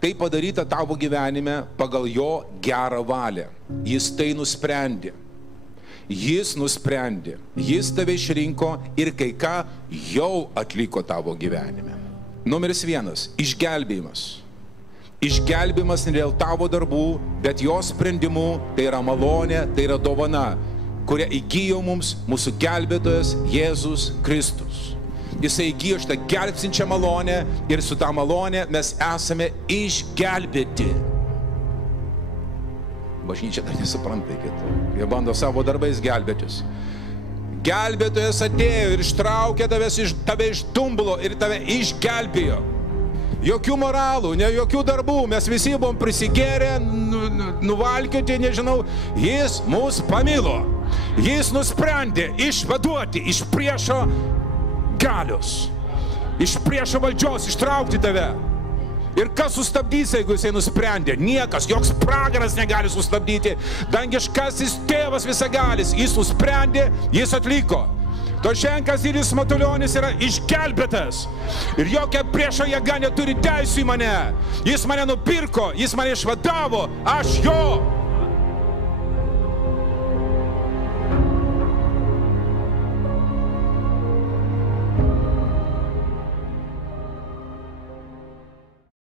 tai padaryta tavo gyvenime pagal jo gerą valią. Jis tai nusprendė. Jis nusprendė. Jis tave išrinko ir kai ką jau atliko tavo gyvenime. Numeris 1. Išgelbėjimas. Išgelbėjimas ne dėl tavo darbų, bet jo sprendimų, tai yra malonė, tai yra dovana, kurią įgijo mums mūsų gelbėtojas Jėzus Kristus. Jisai įgijo šitą gelbsinčią malonę ir su tą malonę mes esame išgelbėti. Bažnyčia dar nesupranta kitų. Jie bando savo darbais gelbėtis. Gelbėtojas atėjo ir ištraukė tave iš dumblo ir tave išgelbėjo. Jokių moralų, ne jokių darbų, mes visi buvom prisigėrę, nuvalkioti, nežinau. Jis mus pamilo. Jis nusprendė išvaduoti iš priešo galios, iš priešo valdžios, ištraukti tave. Ir kas sustabdys, jeigu jisai nusprendė? Niekas, joks pragaras negali sustabdyti. Dangiškasis tėvas visagalis, jis nusprendė, jis atliko. To šiandien Kastytis Matulionis yra išgelbėtas. Ir jokia priešo jėga neturi teisų į mane. Jis mane nupirko, jis mane išvadavo, aš jo.